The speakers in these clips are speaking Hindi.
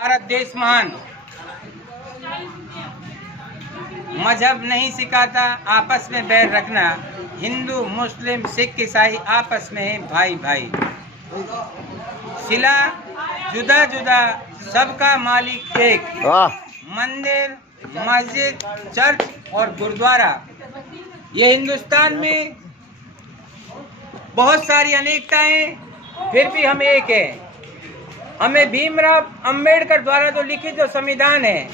भारत देश महान, मजहब नहीं सिखाता आपस में बैर रखना। हिंदू मुस्लिम सिख ईसाई आपस में है भाई भाई। सिला जुदा जुदा सबका मालिक एक। मंदिर मस्जिद चर्च और गुरुद्वारा, ये हिंदुस्तान में बहुत सारी अनेकताएं, फिर भी हम एक हैं। हमें भीमराव अंबेडकर द्वारा जो लिखित जो संविधान है,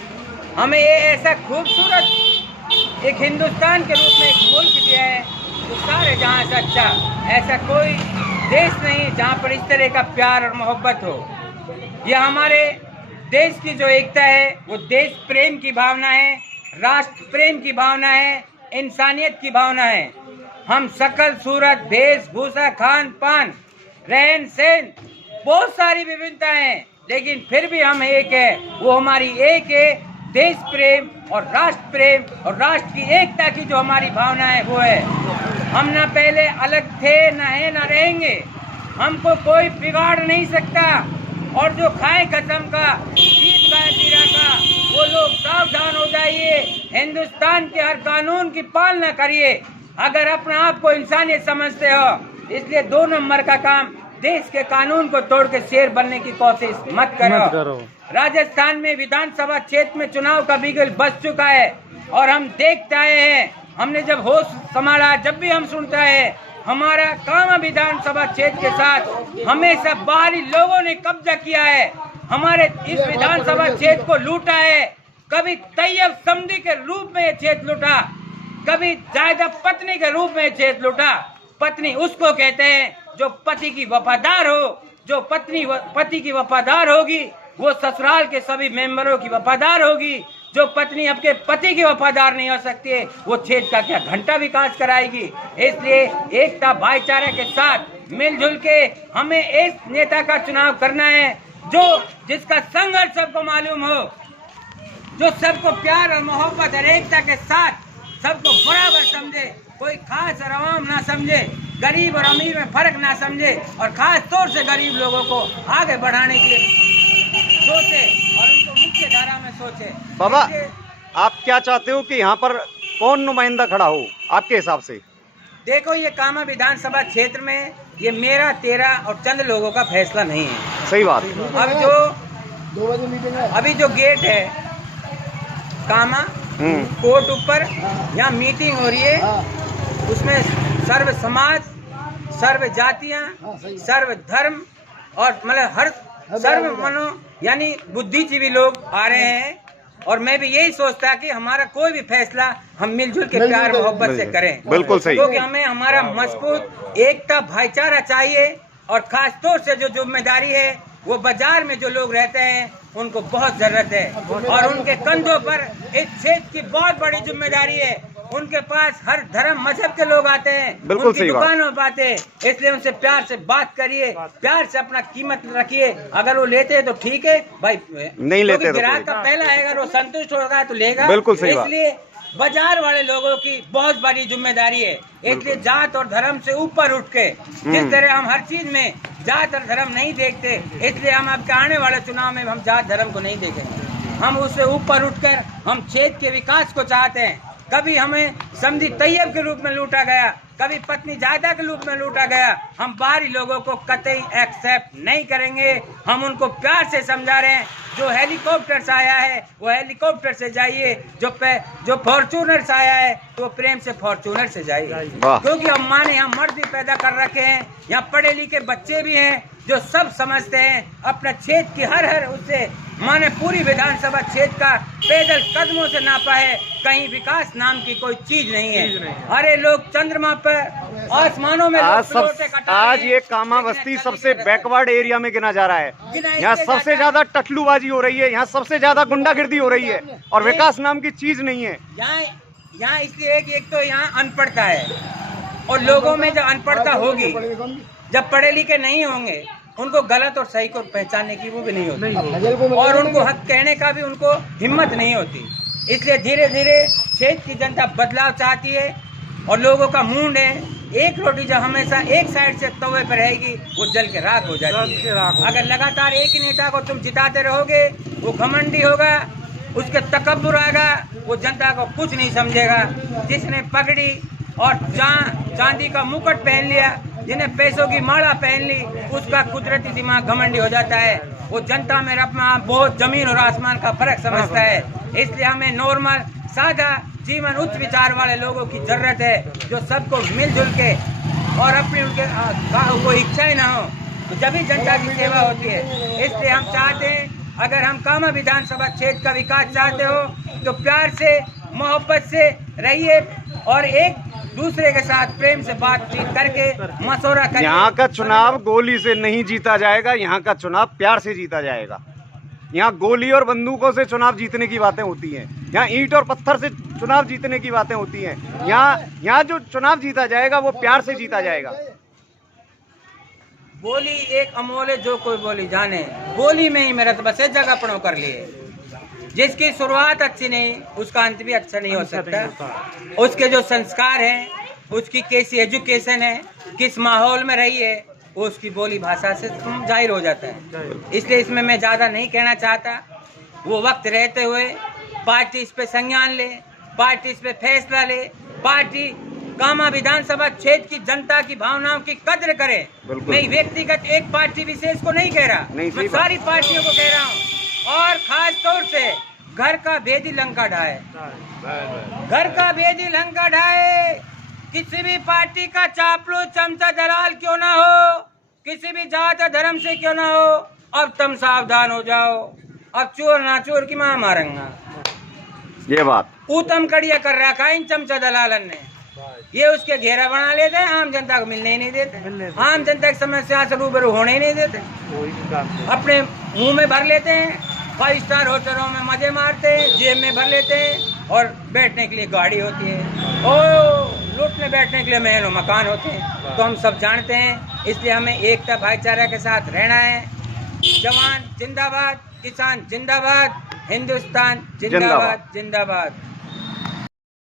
हमें ये ऐसा खूबसूरत एक हिंदुस्तान के रूप में एक मुल्क दिया है जो सारे जहाँ से अच्छा, ऐसा कोई देश नहीं जहाँ पर इस तरह का प्यार और मोहब्बत हो। यह हमारे देश की जो एकता है वो देश प्रेम की भावना है, राष्ट्र प्रेम की भावना है, इंसानियत की भावना है। हम शकल सूरत वेशभूषा खान पान रहन सहन बहुत सारी विभिन्नता हैं, लेकिन फिर भी हम एक है। वो हमारी एक है देश प्रेम और राष्ट्र प्रेम और राष्ट्र की एकता की जो हमारी भावना है वो है। हम ना पहले अलग थे, ना है, ना रहेंगे। हमको कोई बिगाड़ नहीं सकता। और जो खाए कसम का गीत गाए पीरा का, वो लोग सावधान हो जाइए। हिंदुस्तान के हर कानून की पालना करिए अगर अपने आप को इंसानियत समझते हो। इसलिए 2 नंबर का काम, देश के कानून को तोड़ के शेर बनने की कोशिश मत करो। राजस्थान में विधानसभा क्षेत्र में चुनाव का बिगुल बज चुका है और हम देखते आए हैं। हमने जब होश संभाला, जब भी हम सुनता है हमारा काम विधानसभा क्षेत्र के साथ हमेशा बाहरी लोगों ने कब्जा किया है, हमारे इस विधानसभा क्षेत्र को लूटा है। कभी तैयब समधी के रूप में ये क्षेत्र लूटा, कभी जायदा पत्नी के रूप में क्षेत्र लूटा। पत्नी उसको कहते हैं जो पति की वफादार हो। जो पति की वफादार होगी वो ससुराल के सभी मेंबरों की वफादार होगी। जो पत्नी अपने पति की वफादार नहीं हो सकती है, वो क्षेत्र का क्या घंटा विकास कराएगी। इसलिए एकता भाईचारे के साथ मिलजुल के हमें इस नेता का चुनाव करना है जो जिसका संघर्ष सबको मालूम हो, जो सबको प्यार और मोहब्बत और एकता के साथ सबको बराबर समझे, कोई खास और आवाम ना समझे, गरीब और अमीर में फर्क ना समझे और खास तौर से गरीब लोगों को आगे बढ़ाने के लिए सोचे और उनको मुख्य धारा में सोचे। बाबा, आप क्या चाहते हो कि यहाँ पर कौन नुमाइंदा खड़ा हो आपके हिसाब से? देखो, ये कामा विधानसभा क्षेत्र में ये मेरा तेरा और चंद लोगों का फैसला नहीं है। सही बात। अभी जो गेट है कामा कोर्ट ऊपर, यहाँ मीटिंग हो रही है, उसमें सर्व समाज, सर्व जातियाँ, सर्व धर्म और मतलब हर सर्व मनो यानी बुद्धिजीवी लोग आ रहे हैं। और मैं भी यही सोचता कि हमारा कोई भी फैसला हम मिलजुल के प्यार मोहब्बत से करें। बिल्कुल सही। क्योंकि हमें हमारा मजबूत एकता भाईचारा चाहिए और खास तौर से जो जिम्मेदारी है वो बाजार में जो लोग रहते हैं उनको बहुत जरूरत है और उनके कंधों पर इस क्षेत्र की बहुत बड़ी जिम्मेदारी है। उनके पास हर धर्म मजहब के लोग आते हैं, उनकी दुकानों पर आते हैं। इसलिए उनसे प्यार से बात करिए, प्यार से अपना कीमत रखिए। अगर वो लेते हैं तो ठीक है भाई, नहीं लेते तो ग्राहक का पहला है, अगर वो संतुष्ट होगा तो लेगा। बिल्कुल सही। इसलिए बाजार वाले लोगों की बहुत बड़ी जिम्मेदारी है। इसलिए जात और धर्म से ऊपर उठ के, जिस तरह हम हर चीज में जात और धर्म नहीं देखते, इसलिए हम आपके आने वाले चुनाव में हम जात धर्म को नहीं देखेंगे। हम उससे ऊपर उठकर हम क्षेत्र के विकास को चाहते हैं। कभी हमें समधी तैयब के रूप में लूटा गया, कभी पत्नी जायदा के रूप में लूटा गया। हम बाहरी लोगों को कतई एक्सेप्ट नहीं करेंगे। हम उनको प्यार से समझा रहे हैं। जो हेलीकॉप्टर से आया है वो हेलीकॉप्टर से जाइए, जो फॉर्चूनर से आया है तो वो प्रेम से फॉर्चूनर से जाइए। क्योंकि हम माने यहाँ मर्द भी पैदा कर रखे हैं, यहाँ पढ़े लिखे बच्चे भी हैं जो सब समझते हैं। अपने क्षेत्र की हर उससे माने पूरी विधानसभा क्षेत्र का पैदल कदमों से नापा है। कहीं विकास नाम की कोई चीज नहीं है। अरे लोग चंद्रमा पर आसमानों में आज ये कामा बस्ती सबसे बैकवर्ड एरिया में गिना जा रहा है। यहाँ सबसे ज्यादा टटलूबाजी हो रही है, यहाँ सबसे ज्यादा गुंडागिर्दी हो रही है और विकास नाम की चीज नहीं है। यहाँ इसलिए एक तो यहाँ अनपढ़ता है और लोगों में जब अनपढ़ता होगी, जब पढ़े लिखे नहीं होंगे, उनको गलत और सही को पहचानने की वो भी नहीं होती और उनको हक कहने का भी उनको हिम्मत नहीं होती। इसलिए धीरे धीरे क्षेत्र की जनता बदलाव चाहती है और लोगों का मूड है एक रोटी जब हमेशा एक साइड से तवे पर रहेगी वो जल के राख हो जाती है। अगर लगातार एक ही नेता को तुम जिताते रहोगे, वो घमंडी होगा, उसके तकब्बुर आएगा, वो जनता को कुछ नहीं समझेगा। जिसने पगड़ी और चांदी का मुकुट पहन लिया, जिन्हें पैसों की माला पहन ली, उसका कुदरती दिमाग घमंडी हो जाता है। वो जनता में अपना बहुत जमीन और आसमान का फर्क समझता है। इसलिए हमें नॉर्मल सादा जीवन, उच्च विचार वाले लोगों की जरूरत है, जो सबको मिलजुल के और अपनी उनके कोई इच्छाएं ना हो, तो जब ही जनता की सेवा होती है। इसलिए हम चाहते हैं, अगर हम कामा विधानसभा क्षेत्र का विकास चाहते हो तो प्यार से, मोहब्बत से रहिए और एक दूसरे के साथ प्रेम से बातचीत करके मशवरा करिए। यहाँ का चुनाव गोली से नहीं जीता जाएगा, यहाँ का चुनाव प्यार से जीता जाएगा। यहाँ गोली और बंदूकों से चुनाव जीतने की बातें होती हैं, यहाँ ईंट और पत्थर से चुनाव जीतने की बातें होती हैं। यहाँ जो चुनाव जीता जाएगा वो प्यार से जीता जाएगा। बोली एक अमोल है, जो कोई बोली जाने, बोली में ही मेरा तो बस जगह पड़ो कर लिए। जिसकी शुरुआत अच्छी नहीं, उसका अंत भी अच्छा नहीं हो सकता। उसके जो संस्कार हैं, उसकी कैसी एजुकेशन है, किस माहौल में रही है, वो उसकी बोली भाषा से जाहिर हो जाता है। इसलिए इसमें मैं ज़्यादा नहीं कहना चाहता। वो वक्त रहते हुए पार्टी इस पे संज्ञान ले, पार्टी इस पे फैसला ले, पार्टी कामा विधानसभा क्षेत्र की जनता की भावनाओं की कद्र करे। मैं व्यक्तिगत एक पार्टी विशेष को नहीं कह रहा, मैं सारी पार्टियों को कह रहा हूँ। और खास तौर से घर का भेदी लंका ढाए, घर का भेदी लंका ढाए। किसी भी पार्टी का चापलूस, चमचा, दलाल क्यों ना हो, किसी भी जात या धर्म से क्यों ना हो, अब तुम सावधान हो जाओ। अब चोर ना चोर की मां मारेंगा, ये बात उत्तम कड़िया कर रखा इन चमचा दलालन ने। ये उसके घेरा बना लेते हैं, आम जनता को मिलने ही नहीं देते, आम जनता की समस्या से रूबरू होने ही नहीं देते, अपने मुंह में भर लेते हैं, 5 स्टार होटलों में मजे मारते हैं, जेब में भर लेते हैं, और बैठने के लिए गाड़ी होती है, और लूटने बैठने के लिए महल और मकान होते हैं। तो हम सब जानते हैं। इसलिए हमें एकता भाईचारा के साथ रहना है। जवान जिंदाबाद, किसान जिंदाबाद, हिंदुस्तान जिंदाबाद जिंदाबाद।